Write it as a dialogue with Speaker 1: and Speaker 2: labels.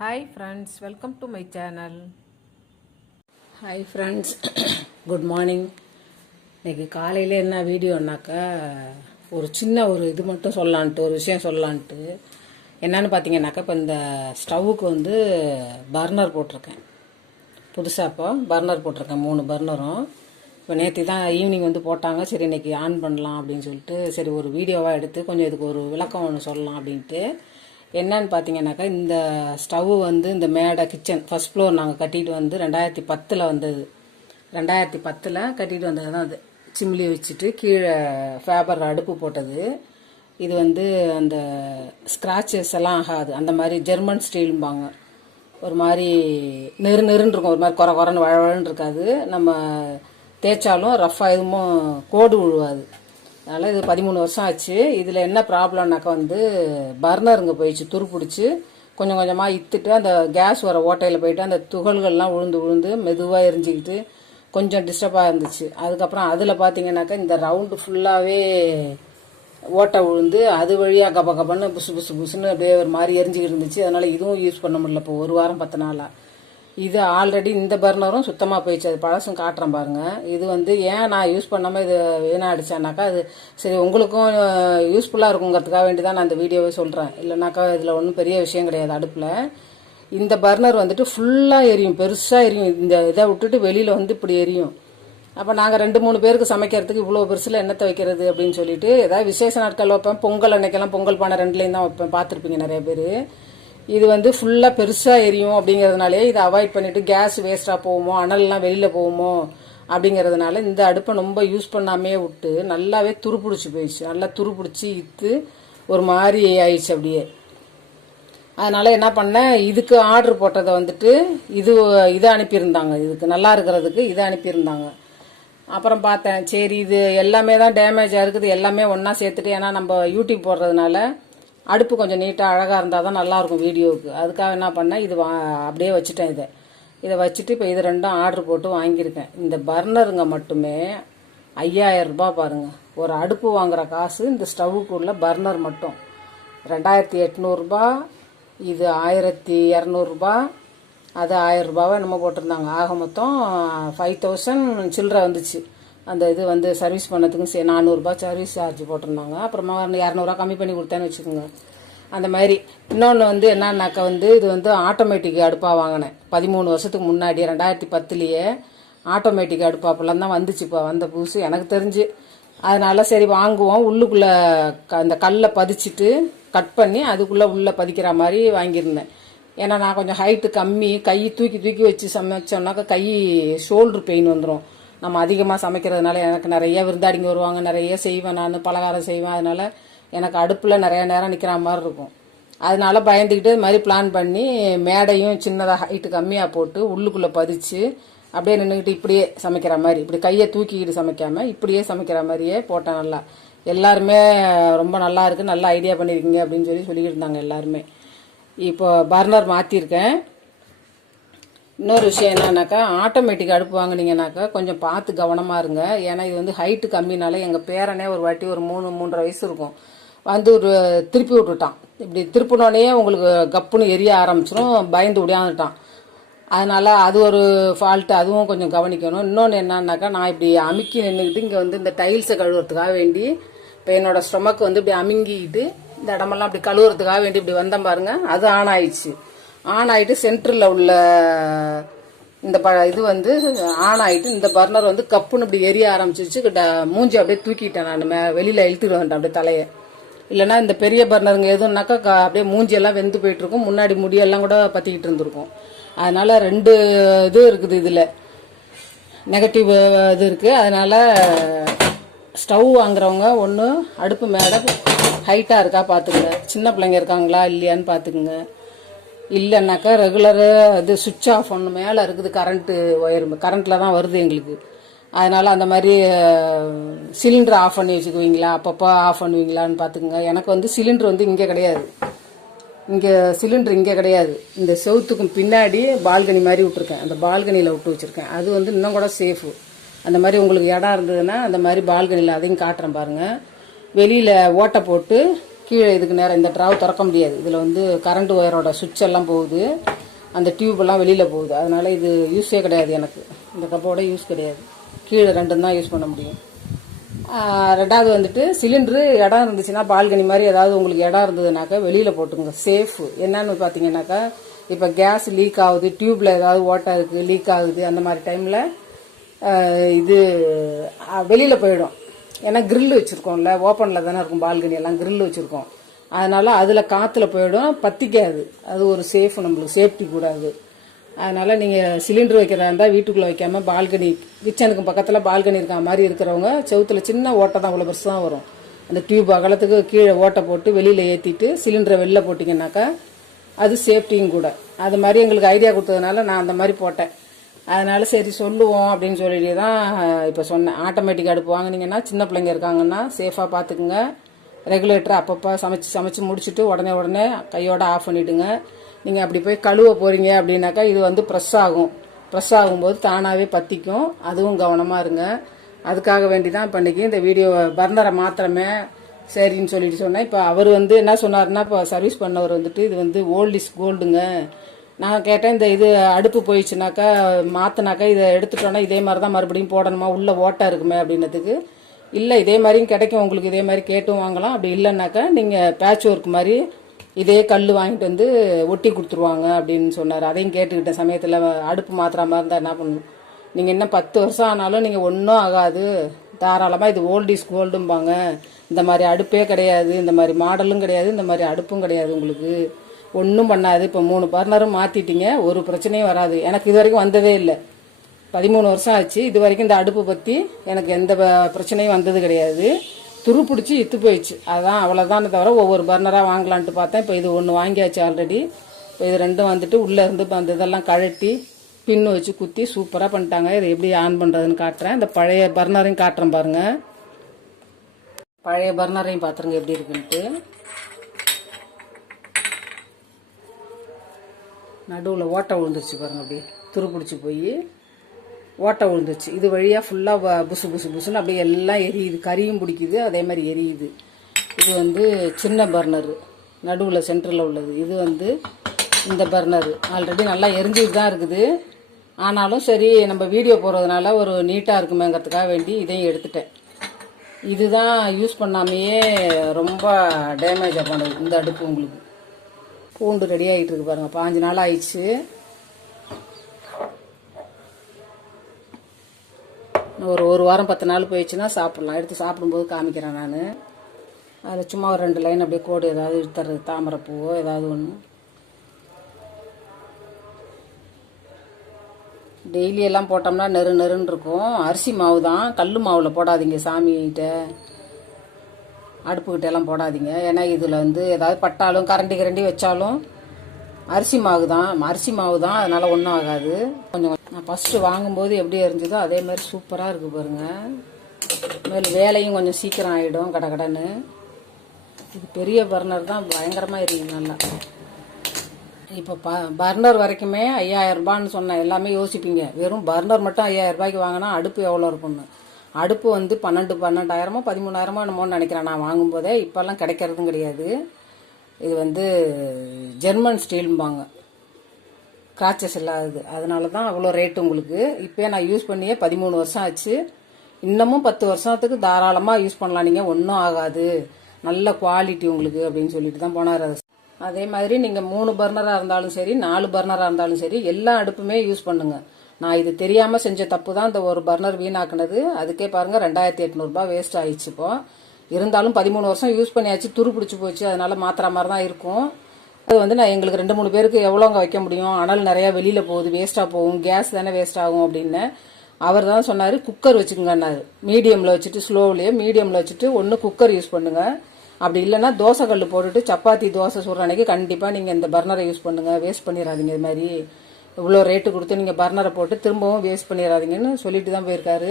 Speaker 1: Hi friends welcome to my channel
Speaker 2: hi friends good morning இன்னைக்கு காலையில் என்ன வீடியோனாக்கா ஒரு சின்ன ஒரு இது மட்டும் சொல்லலான்ட்டு ஒரு விஷயம் சொல்லலான்ட்டு. என்னன்னு பார்த்தீங்கன்னாக்கா இப்போ இந்த ஸ்டவ்வுக்கு வந்து பர்னர் போட்டிருக்கேன். புதுசாக இப்போ பர்னர் போட்டிருக்கேன் மூணு பர்னரும். இப்போ நேற்று தான் ஈவினிங் வந்து போட்டாங்க. சரி இன்றைக்கி ஆன் பண்ணலாம் அப்படின்னு சொல்லிட்டு சரி ஒரு வீடியோவாக எடுத்து கொஞ்சம் இதுக்கு ஒரு விளக்கம் ஒன்று சொல்லலாம் அப்படின்ட்டு. என்னன்னு பார்த்தீங்கன்னாக்கா இந்த ஸ்டவ் வந்து இந்த மேடை கிச்சன் ஃபர்ஸ்ட் ஃப்ளோர் நாங்கள் கட்டிட்டு வந்து ரெண்டாயிரத்தி பத்தில் வந்தது. ரெண்டாயிரத்தி பத்தில் கட்டிட்டு வந்தது தான் அது. சிம்லி வச்சுட்டு கீழே ஃபேபர் அடுப்பு போட்டது. இது வந்து அந்த ஸ்க்ராச்சஸ் எல்லாம் ஆகாது. அந்த மாதிரி ஜெர்மன் ஸ்டீலும்பாங்க ஒரு மாதிரி நெரு நெருன்னு இருக்கும். ஒரு மாதிரி குறை குறைன்னு வழவழன்னு இருக்காது. நம்ம தேய்ச்சாலும் ரஃப்பாக எதுவும் கோடு விழுவாது அதனால் இது பதிமூணு வருஷம் ஆச்சு. இதில் என்ன ப்ராப்ளம்னாக்கா வந்து பர்னருங்க போயிடுச்சு துரு பிடிச்சி கொஞ்சம் கொஞ்சமாக இத்துட்டு அந்த கேஸ் வர ஓட்டையில் போயிட்டு அந்த துகள்கள்லாம் உழுந்து உளுந்து மெதுவாக எரிஞ்சிக்கிட்டு கொஞ்சம் டிஸ்டர்பாக இருந்துச்சு. அதுக்கப்புறம் அதில் பார்த்தீங்கன்னாக்கா இந்த ரவுண்டு ஃபுல்லாகவே ஓட்டை விழுந்து அது வழியாக கப கபன்னு புசு புசு புசுன்னு அப்படியே ஒரு மாதிரி எரிஞ்சுக்கிட்டு இருந்துச்சு. அதனால் இதுவும் யூஸ் பண்ண முடியல. இப்போ ஒரு வாரம் பத்து நாளாக இது ஆல்ரெடி இந்த பர்னரும் சுத்தமாக போயிடுச்சு. அது பழசும் காட்டுறேன் பாருங்கள் இது வந்து ஏன் நான் யூஸ் பண்ணாமல் இது வீணாகிடுச்சேன்னாக்கா அது சரி உங்களுக்கும் யூஸ்ஃபுல்லாக இருக்குங்கிறதுக்காக வேண்டி தான் நான் இந்த வீடியோவே சொல்கிறேன் இல்லைனாக்கா இதில் ஒன்றும் பெரிய விஷயம் கிடையாது அடுப்பில். இந்த பர்னர் வந்துட்டு ஃபுல்லாக எரியும். பெருசாக எரியும். இந்த இதை விட்டுட்டு வெளியில் வந்து இப்படி எரியும். அப்போ நாங்கள் ரெண்டு மூணு பேருக்கு சமைக்கிறதுக்கு இவ்வளோ பெருசில் என்னத்தை வைக்கிறது அப்படின்னு சொல்லிட்டு ஏதாவது விசேஷ நாட்கள் வைப்பேன். பொங்கல் அன்னைக்கெல்லாம் பொங்கல் பானை ரெண்டுலேயும் தான் வைப்பேன். பார்த்துருப்பீங்க நிறைய பேர். இது வந்து ஃபுல்லாக பெருசாக எரியும் அப்படிங்கிறதுனாலே இதை அவாய்ட் பண்ணிவிட்டு கேஸ் வேஸ்ட்டாக போகுமோ அனல்லாம் வெளியில் போகுமோ அப்படிங்கிறதுனால இந்த அடுப்பை ரொம்ப யூஸ் பண்ணாமே விட்டு நல்லாவே துருப்பிடிச்சி போயிடுச்சு. நல்லா துருப்பிடிச்சி இத்து ஒரு மாதிரி ஆயிடுச்சு அப்படியே. அதனால் என்ன பண்ணேன் இதுக்கு ஆர்டர் போட்டதை வந்துட்டு இது இதை அனுப்பியிருந்தாங்க. இதுக்கு நல்லா இருக்கிறதுக்கு இதை அனுப்பியிருந்தாங்க. அப்புறம் பார்த்தேன் சரி இது எல்லாமே தான் டேமேஜாக இருக்குது எல்லாமே ஒன்றா சேர்த்துட்டு ஏன்னா நம்ம யூடியூப் போடுறதுனால அடுப்பு கொஞ்சம் நீட்டாக அழகாக இருந்தால் தான் நல்லாயிருக்கும் வீடியோவுக்கு. அதுக்காக என்ன பண்ணேன் இது வா அப்படியே வச்சுட்டேன் இதை. இதை வச்சுட்டு இப்போ இது ரெண்டும் ஆர்டர் போட்டு வாங்கியிருக்கேன். இந்த பர்னருங்க மட்டுமே ஐயாயிரம் ரூபாய் பாருங்கள் ஒரு அடுப்பு வாங்குகிற காசு இந்த ஸ்டவ்வுக்குள்ள பர்னர் மட்டும். ரெண்டாயிரத்தி எட்நூறுபா இது ஆயிரத்தி இரநூறுபா அது ஆயிரம் ரூபாவை என்னமோ போட்டிருந்தாங்க. ஆக மொத்தம் ஃபைவ் தௌசண்ட் சில்லற வந்துச்சு. அந்த இது வந்து சர்வீஸ் பண்ணதுக்கும் சரி நானூறுரூபா சர்வீஸ் சார்ஜ் போட்டிருந்தாங்க. அப்புறமா இரநூறுவா கம்மி பண்ணி கொடுத்தேன்னு வச்சுக்கோங்க. அந்த மாதிரி. இன்னொன்று வந்து என்னன்னாக்கா வந்து இது வந்து ஆட்டோமேட்டிக் அடுப்பாக வாங்கினேன். பதிமூணு வருஷத்துக்கு முன்னாடி ரெண்டாயிரத்தி பத்துலேயே ஆட்டோமேட்டிக் அடுப்பாப்பெல்லாம் தான் வந்துச்சு இப்போ. வந்த புதுசு எனக்கு தெரிஞ்சு. அதனால சரி வாங்குவோம். உள்ளுக்குள்ளே அந்த கல்லை பதிச்சிட்டு கட் பண்ணி அதுக்குள்ளே உள்ளே பதிக்கிற மாதிரி வாங்கியிருந்தேன். ஏன்னா நான் கொஞ்சம் ஹைட்டு கம்மி கை தூக்கி தூக்கி வச்சு சமைச்சோம்னாக்கா கை ஷோல்டர் பெயின் வந்துடும் நம்ம அதிகமாக சமைக்கிறதுனால எனக்கு நிறைய விருந்தாடிங்க வருவாங்க நிறைய செய்வேன் நான் பலகாரம் செய்வேன். அதனால் எனக்கு அடுப்பில் நிறைய நேரம் நிற்கிற மாதிரி இருக்கும். அதனால பயந்துக்கிட்டு இது மாதிரி பிளான் பண்ணி மேடையும் சின்னதாக ஹைட்டு கம்மியாக போட்டு உள்ளுக்குள்ளே பதிச்சு அப்படியே நின்றுக்கிட்டு இப்படியே சமைக்கிற மாதிரி இப்படி கையை தூக்கிக்கிட்டு சமைக்காமல் இப்படியே சமைக்கிற மாதிரியே போட்டேன் நல்லா. எல்லாருமே ரொம்ப நல்லா இருக்குது நல்லா ஐடியா பண்ணியிருக்கீங்க அப்படின்னு சொல்லி சொல்லிக்கிட்டு இருந்தாங்க எல்லாருமே. இப்போ பர்னர் மாற்றிருக்கேன் இன்னொரு விஷயம் என்னன்னாக்கா ஆட்டோமேட்டிக் அடுப்பு வாங்கினீங்கனாக்கா கொஞ்சம் பார்த்து கவனமாக இருங்க. ஏன்னா இது வந்து ஹைட்டு கம்மினால எங்கள் பேரனே ஒரு வாட்டி ஒரு மூணு மூன்றரை வயசு இருக்கும். வந்து ஒரு திருப்பி விட்டுட்டான். இப்படி திருப்பினோடனே உங்களுக்கு கப்புன்னு எரிய ஆரம்பிச்சிடும் பயந்து உடையாந்துட்டான் அதனால் அது ஒரு ஃபால்ட்டு அதுவும் கொஞ்சம் கவனிக்கணும். இன்னொன்று என்னன்னாக்கா நான் இப்படி அமுக்கி நின்றுக்கிட்டு இங்கே வந்து இந்த டைல்ஸை கழுவுறதுக்காக வேண்டி இப்போ என்னோட ஸ்டொமக் வந்து இப்படி அமுங்கிக்கிட்டு இந்த இடமெல்லாம் அப்படி கழுவுறதுக்காக வேண்டி இப்படி வந்தேன் பாருங்கள் அது ஆன் ஆயிடுச்சு. ஆன் ஆகிட்டு சென்டரில் உள்ள இந்த ப இது வந்து ஆன் ஆகிட்டு இந்த பர்னர் வந்து கப்புன்னு இப்படி எரிய ஆரம்பிச்சிருச்சு. கிட்ட மூஞ்சி அப்படியே தூக்கிட்டேன் நான். மே வெளியில் இழுத்துட்டு வந்துட்டேன். அப்படியே தலையை. இல்லைன்னா இந்த பெரிய பர்னருங்க எதுனாக்கா க- அப்படியே மூஞ்சியெல்லாம் வெந்து போயிட்டுருக்கும். முன்னாடி முடியெல்லாம் கூட பற்றிக்கிட்டு இருந்திருக்கும். அதனால் ரெண்டு இது இருக்குது இதில். நெகட்டிவ் இது இருக்குது அதனால் ஸ்டவ் வாங்குறவங்க ஒன்று அடுப்பு மேலே ஹைட்டாக இருக்கா பார்த்துக்குங்க சின்ன பிள்ளைங்க இருக்காங்களா இல்லையான்னு பார்த்துக்குங்க இல்லைன்னாக்கா ரெகுலராக இது சுவிட்ச் ஆஃப் ஒன்று மேலே இருக்குது கரண்ட்டு ஒயர் கரண்ட்டில் தான் வருது எங்களுக்கு. அதனால் அந்த மாதிரி சிலிண்டர் ஆஃப் பண்ணி வச்சுக்குவீங்களா? அப்பப்போ ஆஃப் பண்ணுவீங்களான்னு பார்த்துக்குங்க. எனக்கு வந்து சிலிண்டர் வந்து இங்கே கிடையாது. இங்கே சிலிண்டர் இங்கே கிடையாது. இந்த செவுத்துக்கும் பின்னாடி பால்கனி மாதிரி விட்டுருக்கேன். அந்த பால்கனியில் விட்டு வச்சுருக்கேன். அது வந்து இன்னும் கூட சேஃபு அந்த மாதிரி உங்களுக்கு இடம் இருந்ததுன்னா அந்த மாதிரி பால்கனியில் அதையும் காட்டுறேன் பாருங்கள் வெளியில் ஓட்டை போட்டு கீழே இதுக்கு நேரம் இந்த ட்ராவ் திறக்க முடியாது. இதில் வந்து கரண்ட் ஒயரோட சுவிட்ச் எல்லாம் போகுது. அந்த டியூப்லாம் வெளியில் போகுது. அதனால் இது யூஸே கிடையாது எனக்கு. இந்த கப்போட யூஸ் கிடையாது. கீழே ரெண்டும் தான் யூஸ் பண்ண முடியும். ரெண்டாவது வந்துட்டு சிலிண்டரு இடம் இருந்துச்சுன்னா பால்கனி மாதிரி ஏதாவது உங்களுக்கு இடம் இருந்ததுனாக்கா வெளியில் போட்டுங்க சேஃபு என்னன்னு பார்த்தீங்கன்னாக்கா இப்போ கேஸ் லீக் ஆகுது டியூப்பில் ஏதாவது ஓட்டை இருக்குது லீக் ஆகுது அந்த மாதிரி டைமில் இது வெளியில் போயிடும். ஏன்னா கிரில் வச்சுருக்கோம்ல ஓப்பனில் தானே இருக்கும் பால்கனி எல்லாம் கிரில் வச்சுருக்கோம். அதனால் அதில் காற்றுல போயிடும் பத்திக்காது. அது ஒரு சேஃப் நம்மளுக்கு சேஃப்டி கூட அது. அதனால் நீங்கள் சிலிண்டர் வைக்கிறதா இருந்தால் வீட்டுக்குள்ளே வைக்காமல் பால்கனி கிச்சனுக்கு பக்கத்தில் பால்கனி இருக்க மாதிரி இருக்கிறவங்க செவுத்தில் சின்ன ஓட்டை தான் அவ்வளோ பெருசு தான் வரும். அந்த டியூப் அகலத்துக்கு கீழே ஓட்டை போட்டு வெளியில் ஏற்றிட்டு சிலிண்டரை வெளில போட்டிங்கன்னாக்கா அது சேஃப்டியும் கூட. அது மாதிரி எங்களுக்கு ஐடியா கொடுத்ததுனால நான் அந்த மாதிரி போட்டேன். அதனால சரி சொல்லுவோம் அப்படின்னு சொல்லிட்டு தான் இப்போ சொன்னேன் ஆட்டோமேட்டிக் அடுப்பு வாங்குனீங்கன்னா சின்ன பிள்ளைங்க இருக்காங்கன்னா சேஃபாக பார்த்துக்குங்க ரெகுலேட்டர் அப்பப்போ சமைச்சு சமைச்சு முடிச்சுட்டு உடனே உடனே கையோட ஆஃப் பண்ணிவிடுங்க நீங்கள் அப்படி போய் கழுவ போகிறீங்க அப்படின்னாக்கா இது வந்து ப்ரெஸ் ஆகும். ப்ரெஸ் ஆகும்போது தானாகவே பற்றிக்கும் அதுவும் கவனமாக இருங்க. அதுக்காக வேண்டி தான் இப்போ இன்றைக்கி இந்த வீடியோ பர்னரை மாத்திரமே சரின்னு சொல்லிட்டு சொன்னேன். இப்போ அவர் வந்து என்ன சொன்னார்னா இப்போ சர்வீஸ் பண்ணவர் வந்துட்டு இது வந்து ஓல்ட் இஸ் கோல்டுங்க நான் கேட்டேன் இந்த இது அடுப்பு போயிடுச்சுனாக்கா மாற்றினாக்கா இதை எடுத்துட்டோன்னா இதே மாதிரி தான் மறுபடியும் போடணுமா? உள்ளே ஓட்டை இருக்குமே அப்படின்னதுக்கு. இல்லை இதே மாதிரியும் கிடைக்கும். உங்களுக்கு இதே மாதிரி கேட்டும் வாங்கலாம். அப்படி இல்லைன்னாக்கா நீங்கள் பேட்ச் ஒர்க் மாதிரி இதே கல் வாங்கிட்டு வந்து ஒட்டி கொடுத்துருவாங்க அப்படின்னு சொன்னார். அதையும் கேட்டுக்கிட்டேன் சமயத்தில் அடுப்பு மாத்திரா மாதிரி இருந்தால் என்ன பண்ணணும்? நீங்கள் இன்னும் பத்து வருஷம் ஆனாலும் நீங்கள் ஒன்றும் ஆகாது. தாராளமாக இது ஓல்ட் இஸ் கோல்டும்பாங்க இந்த மாதிரி அடுப்பே கிடையாது. இந்த மாதிரி மாடலும் கிடையாது. இந்த மாதிரி அடுப்பும் கிடையாது உங்களுக்கு. ஒன்றும் பண்ணாது. இப்போ மூணு பர்னரும் மாற்றிட்டீங்க ஒரு பிரச்சனையும் வராது. எனக்கு இது வரைக்கும் வந்ததே இல்லை. பதிமூணு வருஷம் ஆச்சு. இது வரைக்கும் இந்த அடுப்பு பற்றி எனக்கு எந்த பிரச்சனையும் வந்தது கிடையாது. துரு பிடிச்சி இத்து போயிடுச்சு. அதான் அவ்வளோதான் தவிர ஒவ்வொரு பர்னராக வாங்கலான்ட்டு பார்த்தேன். இப்போ இது ஒன்று வாங்கியாச்சு ஆல்ரெடி இப்போ இது ரெண்டும் வந்துட்டு உள்ளே இருந்து இப்போ அந்த இதெல்லாம் கழட்டி பின்னு வச்சு குத்தி சூப்பராக பண்ணிட்டாங்க. இதை எப்படி ஆன் பண்ணுறதுன்னு காட்டுறேன். இந்த பழைய பர்னரையும் காட்டுறேன் பாருங்கள் பழைய பர்னரையும் பார்த்துருங்க எப்படி இருக்குன்ட்டு. நடுவில் ஓட்டை விழுந்துருச்சு பாருங்க அப்படியே. துரு பிடிச்சி போய் ஓட்டை விழுந்துருச்சு. இது வழியாக ஃபுல்லாக புசு புசு புசுன்னு அப்படியே எல்லாம் எரியுது. கரியும் பிடிக்குது அதே மாதிரி எரியுது. இது வந்து சின்ன பர்னரு. நடுவில் சென்டரில் உள்ளது. இது வந்து இந்த பர்னரு. ஆல்ரெடி நல்லா எரிஞ்சிட்டு தான் இருக்குது. ஆனாலும் சரி நம்ம வீடியோ போடுறதுனால ஒரு நீட்டாக இருக்குமேங்கிறதுக்காக வேண்டி இதையும் எடுத்துட்டேன். இதுதான் யூஸ் பண்ணாமையே ரொம்ப டேமேஜ் பண்ணுது இந்த அடுப்பு உங்களுக்கு. பூண்டு ரெடி ஆகிட்டு இருக்கு பாருங்க. பாஞ்சு நாள் ஆயிடுச்சு. ஒரு ஒரு வாரம் பத்து நாள் போயிடுச்சுன்னா சாப்பிட்லாம். எடுத்து சாப்பிடும்போது காமிக்கிறேன் நான். அதில் சும்மா ஒரு ரெண்டு லைன் அப்படியே கோடு ஏதாவது எடுத்துறது தாமரைப்பூவோ ஏதாவது ஒன்று டெய்லி எல்லாம் போட்டோம்னா நெரு நெருன்னு இருக்கும். அரிசி மாவு தான் கல் மாவில் போடாதீங்க சாமிகிட்ட. அடுப்புக்கிட்ட எல்லாம் போடாதீங்க. ஏன்னா இதில் வந்து ஏதாவது பட்டாலும் கரண்டி கரண்டி வச்சாலும் அரிசி மாவு தான். அரிசி மாவு தான். அதனால் ஒன்றும் ஆகாது. கொஞ்சம் நான் ஃபஸ்ட்டு வாங்கும்போது எப்படி எரிஞ்சுதோ அதே மாதிரி சூப்பராக இருக்குது பாருங்கள் மேலும் வேலையும் கொஞ்சம் சீக்கிரம் ஆகிடும் கடை கடன்னு. இது பெரிய பர்னர் தான். பயங்கரமாக இருக்குது நல்லா. இப்போ ப பர்னர் வரைக்குமே ஐயாயிரம் ரூபான்னு சொன்னேன் எல்லாமே யோசிப்பீங்க. வெறும் பர்னர் மட்டும் ஐயாயிரம் ரூபாய்க்கு வாங்கினா அடுப்பு எவ்வளோ இருக்கும்னு. அடுப்பு வந்து பன்னெண்டு பன்னெண்டாயிரமோ பதிமூணாயிரமோ என்னமோன்னு நினைக்கிறேன். நான் வாங்கும்போதே இப்போல்லாம் கிடைக்கிறதும் கிடையாது. இது வந்து ஜெர்மன் ஸ்டீல்ம்பாங்க. கிராச்சஸ் இல்லாதது. அதனால தான் அவ்வளோ ரேட்டு உங்களுக்கு. இப்போ நான் யூஸ் பண்ணியே பதிமூணு வருஷம் ஆச்சு. இன்னமும் பத்து வருஷத்துக்கு தாராளமாக யூஸ் பண்ணலாம். நீங்கள் ஒன்றும் ஆகாது. நல்ல குவாலிட்டி உங்களுக்கு அப்படின்னு சொல்லிட்டு தான் போனார் அதே மாதிரி நீங்கள் மூணு பர்னராக இருந்தாலும் சரி நாலு பர்னராக இருந்தாலும் சரி எல்லா அடுப்புமே யூஸ் பண்ணுங்கள் நான் இது தெரியாமல் செஞ்ச தப்பு தான் இந்த ஒரு பர்னர் வீணாக்குனது. அதுக்கே பாருங்கள் ரெண்டாயிரத்தி எட்நூறுபா வேஸ்ட் ஆயிடுச்சு இப்போ. இருந்தாலும் பதிமூணு வருஷம் யூஸ் பண்ணியாச்சு துரு பிடிச்சி போச்சு. அதனால் மாத்திர மாதிரி தான் இருக்கும். அது வந்து நான் எங்களுக்கு ரெண்டு மூணு பேருக்கு எவ்வளோங்க வைக்க முடியும்? அனல் நிறையா வெளியில் போகுது வேஸ்ட்டாக போகும் கேஸ் தானே வேஸ்ட் ஆகும் அப்படின்னு. அவர் தான் சொன்னார் குக்கர் வச்சுக்கோங்கன்னாரு. மீடியமில் வச்சுட்டு ஸ்லோவிலேயே மீடியமில் வச்சுட்டு ஒன்று குக்கர் யூஸ் பண்ணுங்கள் அப்படி இல்லைன்னா தோசை கல் போட்டுட்டு சப்பாத்தி தோசை சுடுற அன்னைக்கு கண்டிப்பாக நீங்கள் இந்த பர்னரை யூஸ் பண்ணுங்கள் வேஸ்ட் பண்ணிடாதீங்க இது மாதிரி. இவ்வளோ ரேட்டு கொடுத்து நீங்கள் பர்னரை போட்டு திரும்பவும் வேஸ்ட் பண்ணிடாதீங்கன்னு சொல்லிட்டு தான் போயிருக்காரு.